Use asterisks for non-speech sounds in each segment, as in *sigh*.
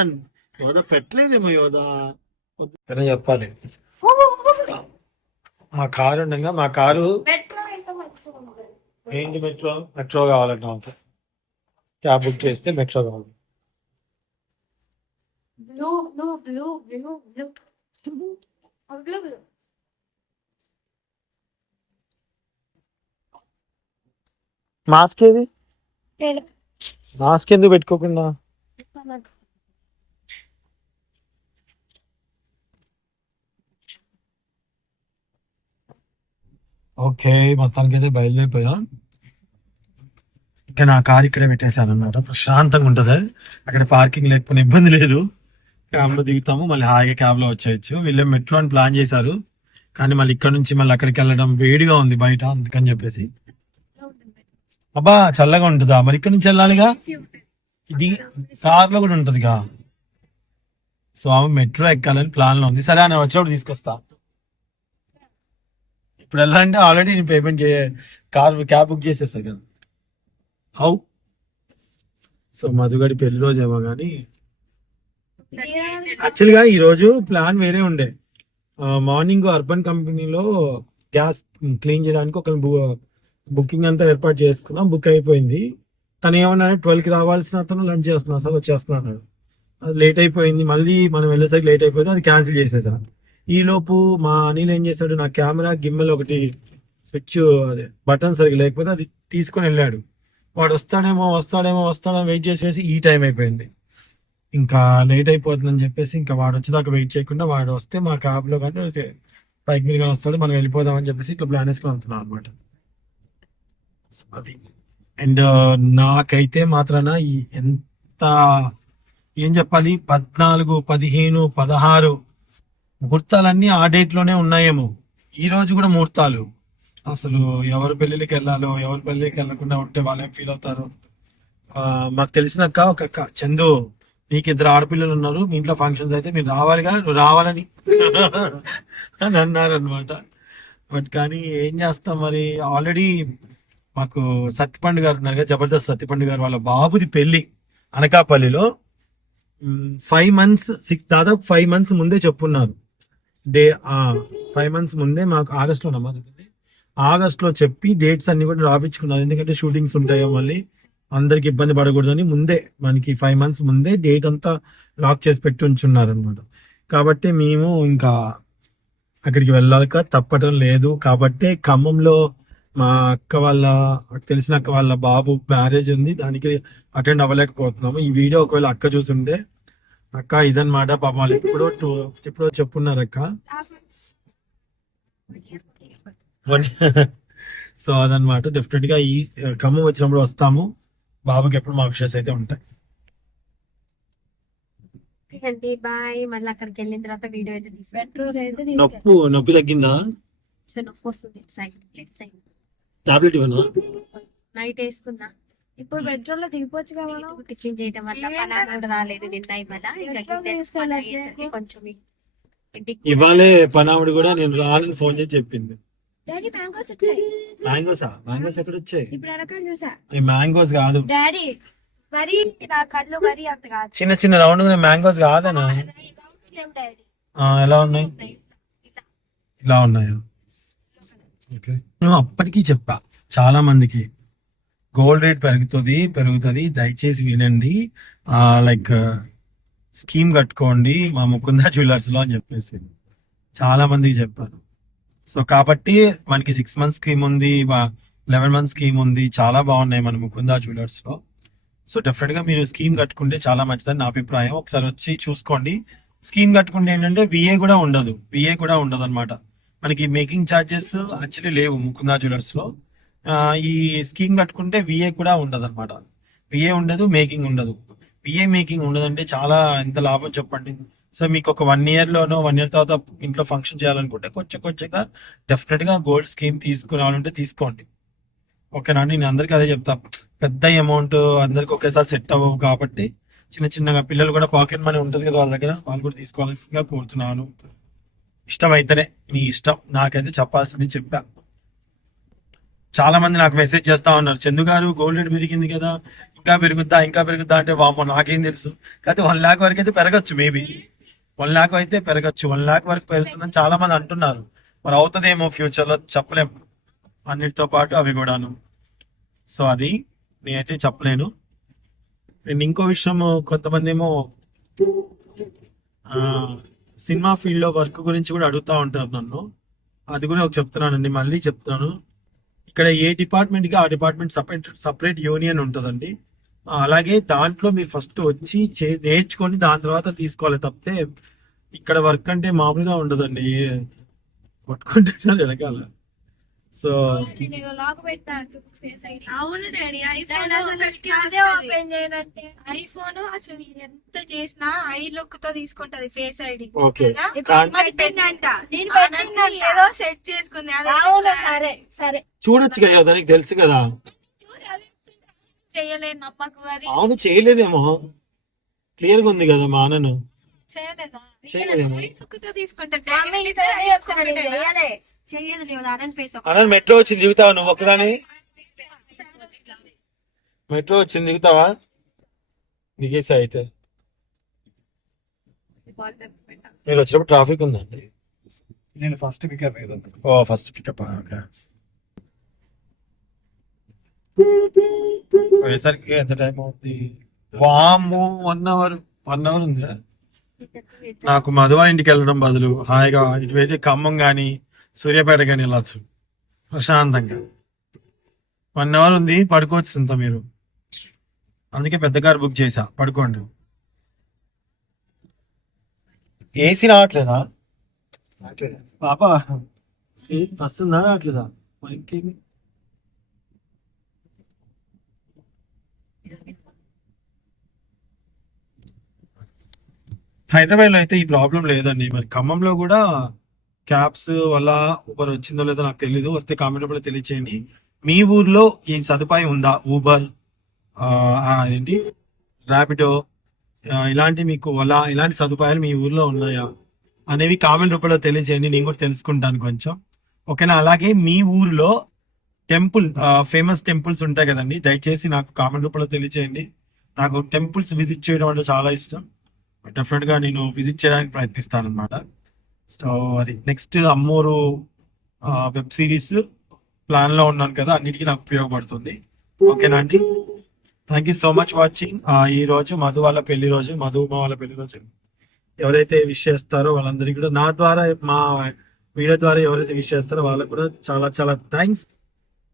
అన్న యోధ పెట్టలేదేమో యోధ. చెప్పాలి. మా కారు ఉండగా మా కారు ఏంటి మెట్రో? మెట్రో కావాలంట మాకు క్యాబ్ బుక్ చేస్తే మెట్రో కావాలి. Blue blue blue blue blue. Blue blue. Mask ఏది? మాస్క్ ఎందుకు పెట్టుకోకుండా? ఓకే మొత్తానికి అయితే బయలుదేరిపోయా. ఇంకా నా కార్ ఇక్కడే పెట్టేశాను అనమాట ప్రశాంతంగా ఉంటుంది. అక్కడ పార్కింగ్ లేకపోయినా ఇబ్బంది లేదు. క్యాబ్లో దిగుతాము. మళ్ళీ హాయిగా క్యాబ్లో వచ్చేయచ్చు. వీళ్ళే మెట్రో అని ప్లాన్ చేశారు. కానీ మళ్ళీ ఇక్కడ నుంచి మళ్ళీ అక్కడికి వెళ్ళడం వేడిగా ఉంది బయట అందుకని చెప్పేసి. అబ్బా చల్లగా ఉంటుందా? మరి ఇక్కడ నుంచి వెళ్ళాలిగా? ఇది కార్లో కూడా ఉంటుందిగా. సో ఆమె మెట్రో ఎక్కాలని ప్లాన్లో ఉంది. సరే అని వచ్చేప్పుడు తీసుకొస్తా. ఇప్పుడు ఎలా అంటే ఆల్రెడీ నేను పేమెంట్ చే కార్ క్యాబ్ బుక్ చేసేస్తా కదా. హౌ? సో మధుగడి పెళ్ళి రోజు ఏమో కానీ యాక్చువల్గా ఈరోజు ప్లాన్ వేరే ఉండే. మార్నింగ్ అర్బన్ కంపెనీలో గ్యాస్ క్లీన్ చేయడానికి ఒక బుకింగ్ అంతా ఏర్పాటు చేసుకున్నాం బుక్ అయిపోయింది. తను ఏమన్నా ట్వెల్వ్కి రావాల్సిన అతను లంచ్ చేస్తున్నా సార్ వచ్చేస్తున్నా అన్నాడు. అది లేట్ అయిపోయింది మళ్ళీ మనం వెళ్ళేసరికి లేట్ అయిపోయింది అది క్యాన్సిల్ చేసేసాను ఈలోపు మా అనిల్ ఏం చేశాడు నా కెమెరా గిమ్మల్ ఒకటి స్విచ్ అదే బటన్ సరిగ్గా లేకపోతే అది తీసుకొని వెళ్ళాడు. వాడు వస్తాడేమో వస్తాడేమో వస్తాడేమో వెయిట్ చేసేసి ఈ టైం అయిపోయింది. ఇంకా లేట్ అయిపోతుందని చెప్పేసి ఇంకా వాడు వచ్చేదాకా వెయిట్ చేయకుండా వాడు వస్తే మా క్యాబ్లో కానీ బైక్ మీద కానీ వస్తాడు మనం వెళ్ళిపోదామని చెప్పేసి ఇట్లా ప్లాన్ వేసుకొని వెళ్తున్నాం అనమాట అది. అండ్ నాకైతే మాత్రాన ఈ ఎంత ఏం చెప్పాలి? పద్నాలుగు పదిహేను పదహారు ముహూర్తాలన్నీ ఆ డేట్లోనే ఉన్నాయేమో. ఈ రోజు కూడా ముహూర్తాలు. అసలు ఎవరి పెళ్ళిళ్ళకి వెళ్ళాలో ఎవరి పెళ్ళికి వెళ్ళకుండా ఉంటే వాళ్ళు ఏం ఫీల్ అవుతారు. మాకు తెలిసినక్క ఒక అక్క చందు నీకు ఇద్దరు ఆడపిల్లలు ఉన్నారు మీ ఇంట్లో ఫంక్షన్స్ అయితే మీరు రావాలిగా నువ్వు రావాలని. అని అన్నారు అనమాట బట్ కానీ ఏం చేస్తాం మరి? ఆల్రెడీ మాకు సత్యపండు గారు ఉన్నారు కదా జబర్దస్త్ సత్యపండు గారు వాళ్ళ బాబుది పెళ్ళి అనకాపల్లిలో. ఫైవ్ మంత్స్ సిక్స్ దాదాపు ఫైవ్ మంత్స్ ముందే చెప్పున్నారు. డే ఫైవ్ మంత్స్ ముందే మాకు ఆగస్ట్లో ఆగస్ట్లో చెప్పి డేట్స్ అన్ని కూడా రాపించుకున్నారు. ఎందుకంటే షూటింగ్స్ ఉంటాయో మళ్ళీ అందరికి ఇబ్బంది పడకూడదని ముందే మనకి ఫైవ్ మంత్స్ ముందే డేట్ అంతా లాక్ చేసి పెట్టి ఉంచున్నారు అనమాట కాబట్టి మేము ఇంకా అక్కడికి వెళ్ళాక తప్పటం లేదు. కాబట్టి ఖమ్మంలో మా అక్క వాళ్ళ తెలిసిన అక్క వాళ్ళ బాబు మ్యారేజ్ ఉంది. దానికి అటెండ్ అవ్వలేకపోతున్నాము. ఈ వీడియో ఒకవేళ అక్క చూసుంటే అక్క ఇదన్నమాట పాపం వాళ్ళు ఎప్పుడో టూ- ఎప్పుడో చెప్పున్నారు అక్క సో అదనమాట డెఫినెట్గా ఈ ఖమ్మం వచ్చినప్పుడు వస్తాము. బాబుకి ఎప్పుడు మా విషయస్ అయితే ఉంటాయి. బాయ్. మళ్ళీ అక్కడికి వెళ్ళిన తర్వాత వీడియో అయితే నొప్పు నొప్పి తగ్గిందా? నొప్పి వస్తుంది. టాబ్లెట్ ఇవ్వనా? నైట్ వేసుకున్నా. ఇప్పుడు మెట్రో లో దిగిపోవచ్చు కదా టిఫిన్ చేయడం వల్ల పలానా కూడా రాలేదు నిన్న ఇవాళ. ఇంకా కొంచెం ఇవాళే పనావిడ కూడా నేను రాలని ఫోన్ చేసి చెప్పింది. డాడీ మ్యాంగోస్ వచ్చాయి. మ్యాంగోసా? మ్యాంగోస్ ఎక్కడ వచ్చాయి? ఇప్పుడు వెనకాల చూసా. ఈ మ్యాంగోస్ కాదు. డాడీ మరి నా కళ్ళు మరి అంత కాదు. చిన్న చిన్న రౌండ్ మ్యాంగోస్ కాదనా? ఎలా ఉన్నాయి? ఇలా ఉన్నాయా? ఓకే. నేను అప్పటికీ చెప్పా చాలా మందికి. గోల్డ్ రేట్ పెరుగుతుంది పెరుగుతుంది. దయచేసి వినండి. లైక్ స్కీమ్ కట్టుకోండి మా ముకుంద జ్యువెలర్స్లో అని చెప్పేసి. చాలా మందికి చెప్పారు. సో కాబట్టి మనకి సిక్స్ మంత్స్ స్కీమ్ ఉంది లెవెన్ మంత్స్ స్కీమ్ ఉంది. చాలా బాగున్నాయి మన ముకుంద జ్యువెలర్స్లో సో డెఫినెట్గా మీరు స్కీమ్ కట్టుకుంటే చాలా మంచిదని నా అభిప్రాయం. ఒకసారి వచ్చి చూసుకోండి. స్కీమ్ కట్టుకుంటే ఏంటంటే విఏ కూడా ఉండదు. విఏ కూడా ఉండదు అనమాట మనకి మేకింగ్ ఛార్జెస్ యాక్చువల్లీ లేవు ముకుందా జ్యువెలర్స్లో ఈ స్కీమ్ కట్టుకుంటే విఏ కూడా ఉండదు అనమాట విఏ ఉండదు మేకింగ్ ఉండదు. విఏ మేకింగ్ ఉండదంటే చాలా ఎంత లాభం చెప్పండి. సో మీకు ఒక వన్ ఇయర్ లోనో వన్ ఇయర్ తర్వాత ఇంట్లో ఫంక్షన్ చేయాలనుకుంటే కొంచెం కొంచెంగా డెఫినెట్గా గోల్డ్ స్కీమ్ తీసుకురావాలంటే తీసుకోండి. ఓకేనా నేను అందరికీ అదే చెప్తా. పెద్ద అమౌంట్ అందరికి ఒకేసారి సెట్ అవ్వవు కాబట్టి చిన్న చిన్నగా పిల్లలు కూడా పాకెట్ మనీ ఉంటుంది కదా వాళ్ళ దగ్గర వాళ్ళు కూడా తీసుకోవాల్సిందిగా కోరుతున్నాను. ఇష్టం అయితేనే మీ ఇష్టం. నాకైతే చెప్పాల్సింది చెప్పా. చాలా మంది నాకు మెసేజ్ చేస్తా ఉన్నారు. చందు గారు గోల్డ్ రేట్ పెరిగింది కదా ఇంకా పెరుగుద్దా ఇంకా పెరుగుద్దా అంటే వామో నాకేం తెలుసు. కాకపోతే వన్ లాక్ వరకు అయితే పెరగచ్చు మేబీ వన్ లాక్ అయితే పెరగచ్చు. వన్ లాక్ వరకు పెరుగుతుందని చాలా మంది అంటున్నారు. మరి అవుతుందేమో ఫ్యూచర్లో చెప్పలేం. అన్నిటితో పాటు అవి కూడాను. సో అది నేనైతే చెప్పలేను. అండ్ ఇంకో విషయం కొంతమంది ఏమో సినిమా ఫీల్డ్లో వర్క్ గురించి కూడా అడుగుతూ ఉంటారు నన్ను. అది కూడా ఒక చెప్తున్నానండి మళ్ళీ చెప్తున్నాను ఇక్కడ ఏ డిపార్ట్మెంట్కి ఆ డిపార్ట్మెంట్ సపరేట్ సపరేట్ యూనియన్ ఉంటుందండి. అలాగే దాంట్లో మీరు ఫస్ట్ వచ్చి చే- నేర్చుకొని దాని తర్వాత తీసుకోవాలి తప్పితే ఇక్కడ వర్క్ అంటే మామూలుగా ఉండదండి. కొట్టుకుంటున్నారు వెనకాల. సో నేను లాక్ పెట్టా ఫేస్ ఐడి అవును డాడీ ఐఫోన్ ఓపెన్ చేయనంటే. ఐఫోన్ అసలు ఎంత చేసినా ఐ లుక్తో తీసుకుంటది ఫేస్ ఐడి ఓకే. ఏదో సెట్ చేసుకుంది. అదే అవును సరే సరే. చూడొచ్చు కదా దానికి తెలుసు కదా. చేయలేను నమ్మకం అది. అవును చేయలేదేమో. క్లియర్గా ఉంది కదా మా అన్నను. చేయలేదా చేయలేదేమో. ఐ లుక్తో తీసుకుంటా అన్న మెట్రో వచ్చి దిగుతావా నువ్వు ఒక్కదాని? మెట్రో వచ్చింది దిగుతావా? దిగేసా అయితే. మీరు వచ్చినప్పుడు ట్రాఫిక్ ఉందండి. నేను ఫస్ట్ పికప్ ఓ ఫస్ట్ పికప్ ఓకే. పోయేసరికి ఎంత టైం అవుతుంది వాము వన్ అవర్ వన్ అవర్ ఉందా నాకు మధువా ఇంటికి వెళ్ళడం బదులు హాయిగా ఇటువైతే ఖమ్మం కానీ సూర్యాపేట కానీ వెళ్ళచ్చు ప్రశాంతంగా. వన్ అవర్ ఉంది పడుకోవచ్చు ఇంత మీరు. అందుకే పెద్ద కార్ బుక్ చేసా పడుకోండి. ఏసీ రావట్లేదా? పాప వస్తుందా రావట్లేదా? మరి ఇంకేమి హైదరాబాద్లో అయితే ఈ ప్రాబ్లం లేదండి. మరి ఖమ్మంలో కూడా క్యాబ్స్ వల్ల ఊబర్ వచ్చిందో లేదో నాకు తెలీదు. వస్తే కామెంట్ కూడా తెలియచేయండి. మీ ఊర్లో ఈ సదుపాయం ఉందా? ఊబర్ ఏంటి? అదేంటి ర్యాపిడో ఇలాంటి మీకు అలా ఇలాంటి సదుపాయాలు మీ ఊర్లో ఉన్నాయా? అనేవి కామెంట్ రూపంలో తెలియజేయండి నేను కూడా తెలుసుకుంటాను కొంచెం. ఓకేనా అలాగే మీ ఊర్లో టెంపుల్ ఫేమస్ టెంపుల్స్ ఉంటాయి కదండి. దయచేసి నాకు కామెంట్ రూపంలో తెలియజేయండి నాకు టెంపుల్స్ విజిట్ చేయడం అంటే చాలా ఇష్టం. డెఫినెట్గా నేను విజిట్ చేయడానికి ప్రయత్నిస్తాను అనమాట సో అది నెక్స్ట్ అమ్మూరు వెబ్ సిరీస్ ప్లాన్లో ఉన్నాను కదా అన్నిటికీ నాకు ఉపయోగపడుతుంది. ఓకేనా అండి? Thank you so much watching ఈ రోజు మధు వాళ్ళ పెళ్ళి రోజు మధు మా వాళ్ళ పెళ్ళి రోజు. ఎవరైతే విష్ చేస్తారో వాళ్ళందరికీ కూడా నా ద్వారా మా వీడియో ద్వారా ఎవరైతే విష్ చేస్తారో వాళ్ళకి కూడా చాలా చాలా థ్యాంక్స్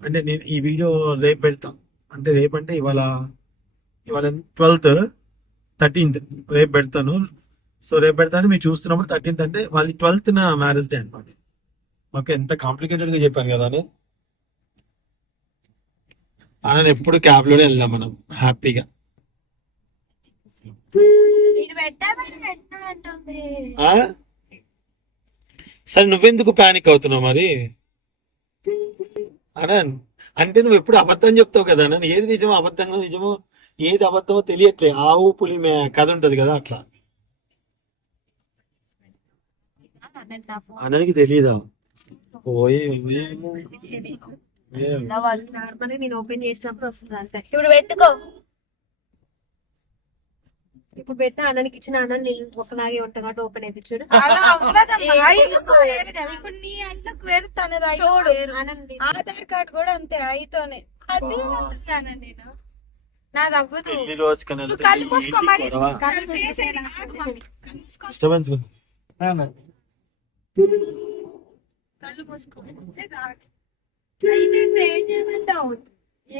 అంటే నేను ఈ వీడియో రేపు పెడతా. అంటే రేపు అంటే ఇవాళ ఇవాళ ట్వెల్త్ థర్టీన్త్ రేపు పెడతాను. సో రేపు పెడతాను మీరు చూస్తున్నప్పుడు థర్టీన్త్ అంటే వాళ్ళది ట్వెల్త్ నా మ్యారేజ్ డే అనమాట ఓకే ఎంత కాంప్లికేటెడ్గా చెప్పాను కదా నేను అన్న ఎప్పుడు క్యాబ్లోనే వెళ్దాం మనం హ్యాపీగా? సరే నువ్వెందుకు ప్యానిక్ అవుతున్నావు మరి? అనా అంటే నువ్వు ఎప్పుడు అబద్ధం చెప్తావు కదా అన్న ఏది నిజమో అబద్ధంగా నిజమో ఏది అబద్ధమో తెలియట్లే. ఆవు పులి కథ ఉంటది కదా అట్లా. అన్నకి తెలియదా. నార్మల్ నేను ఓపెన్ చేసినప్పుడు వస్తుంది అంతే. ఇప్పుడు పెట్టుకో. ఇప్పుడు పెట్టిన అన్నానికి ఇచ్చిన అన్న నేను ఒకలాగే ఉంటా కాబట్టి ఓపెన్ చూడు. అలా కదా. ఇప్పుడు నీ ఐ లుక్ వేరు తనది ఐ చూడు. ఆధార్ కార్డ్ కూడా అంతే ఐతోనే అదే అంటున్నాను నేను. నాది అవ్వదు. కళ్ళు మూసుకో మరి. కళ్ళు మమ్మీ. కళ్ళు. ఏ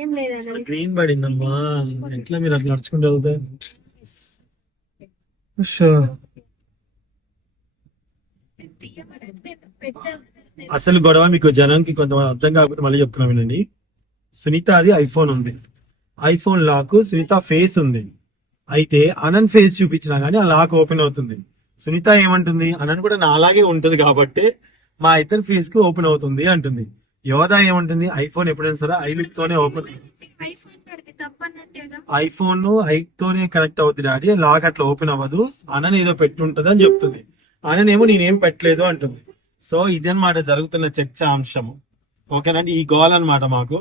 ఏం లేదన్న. గ్రీన్ పడిందమ్మా. ఎట్లా మీరు అట్లా నడుచుకుంటూ వెళ్తే. అసలు గొడవ మీకు జనంకి కొంతమంది అర్థం కాకపోతే మళ్ళీ చెప్తున్నా వినండి. సునీత అది ఐఫోన్ ఉంది. ఐఫోన్ లాక్ సునీత ఫేస్ ఉంది. అయితే అనంత్ ఫేస్ చూపించినా గానీ ఆ లాక్ ఓపెన్ అవుతుంది. సునీత ఏమంటుంది? అనంత్ కూడా నా అలాగే ఉంటుంది కాబట్టి మా ఇద్దరు ఫేస్కి ఓపెన్ అవుతుంది అంటుంది. యోధా ఏమంటుంది? ఐఫోన్ ఎప్పుడైనా సరే ఐలిట్ తోనే ఓపెన్ ఐఫోన్ ఐ తోనే కనెక్ట్ అవుతుంది డాడీ. లాక్ అట్లా ఓపెన్ అవ్వదు. అనని ఏదో పెట్టుంటది అని చెప్తుంది. అననేమో నేనేం పెట్టలేదు అంటుంది. సో ఇదన్నమాట జరుగుతున్న చర్చ అంశము ఓకేనండి ఈ గోల్ అనమాట మాకు.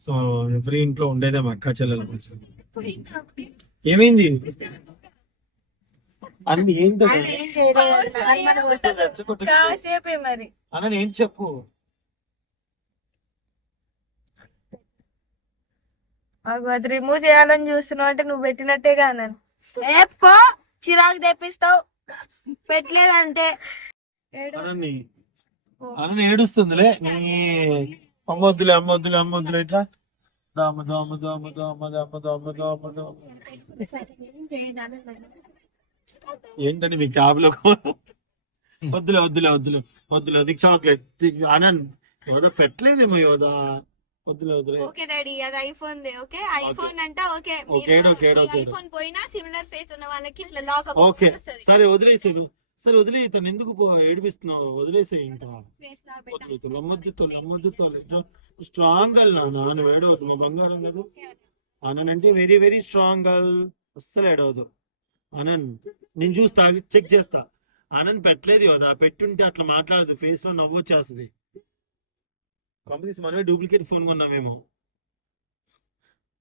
సో ఎవ్రీ ఇంట్లో ఉండేదే మా అక్క చెల్లెల. ఏమైంది? అన్ని కాసేపే మరి. అన్న ఏంటి చెప్పు. అది రిమూవ్ చేయాలని చూస్తున్నావు అంటే నువ్వు పెట్టినట్టేగా అన్నాను ఏ పో. చిరాకు తెప్పిస్తావు. పెట్టలేదంటే. అనని అనని ఏడుస్తుందిలే. నీ అమ్మొద్దులే అమ్మొద్దులే అమ్మొద్దులే ఇట్లా. దామ దామ దామ దామ దామ దామ దామ. దామ ఏంటండి మీ క్యాబ్లో వద్దులే వద్దులే వద్దులే వద్దులే నీకు చాక్లెట్ ఆనంద్ యోధ పెట్టలేదేమో యోధ? వద్దులే వద్దులే. ఓకే డాడీ అది ఐఫోన్ దే ఓకే. ఐఫోన్ అంట okay. Okay, okay, okay. IPhone పోయినా సిమిలర్ ఫేస్ ఉన్న వాళ్ళకి ఇట్లా లాక్ ఓకే. సరే వదిలేసాను సరే వదిలే తను ఎందుకు ఏడిపిస్తున్నావు? వదిలేసే ఇంకా. వదిలేదు నమ్మొద్దుతో నమ్మొద్దుతో స్ట్రాంగ్ గర్ల్ నాన్న నువ్వు ఏడవద్దు మా బంగారం కదా. అంటే వెరీ వెరీ స్ట్రాంగ్ గర్ల్ అస్సలు ఏడవద్దు. ఆనంద్ నేను చూస్తా చెక్ చేస్తా. ఆనంద్ పెట్టలేదు కదా పెట్టుంటే అట్లా మాట్లాడదు ఫేస్లో నవ్వు వచ్చేస్తుంది. కంపెనీస్ మనమే డూప్లికేట్ ఫోన్ కొన్నామేమో.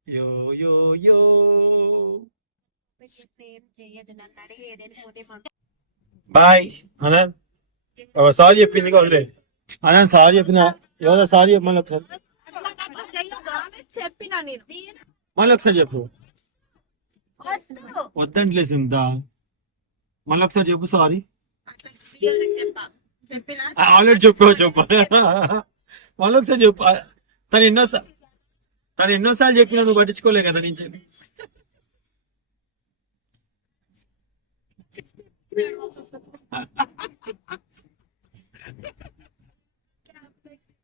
Yo yo yo. Boy Anant ఒక సారీ చెప్పింది వదిలే. అనంత్ సారీ చెప్పింది. యోధ సారీ చెప్పు మళ్ళీ ఒకసారి. చెప్పినా నేను. మళ్ళీ ఒకసారి చెప్పు. వద్దంట్లే సింత మళ్ళీ ఒకసారి చెప్పు సారీ ఆల్రెడీ చెప్పు చెప్పు. మళ్ళీ ఒకసారి చెప్పు. తను ఎన్నోసార్లు తను ఎన్నోసార్లు చెప్పినా నువ్వు పట్టించుకోలే కదా నేను చెప్పి.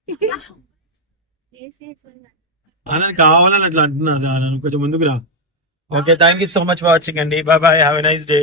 *laughs* కావాలని అట్లా అంటున్నా కొంచెం ముందుకు రా. Okay thank you so much for watching అండి bye bye have a nice day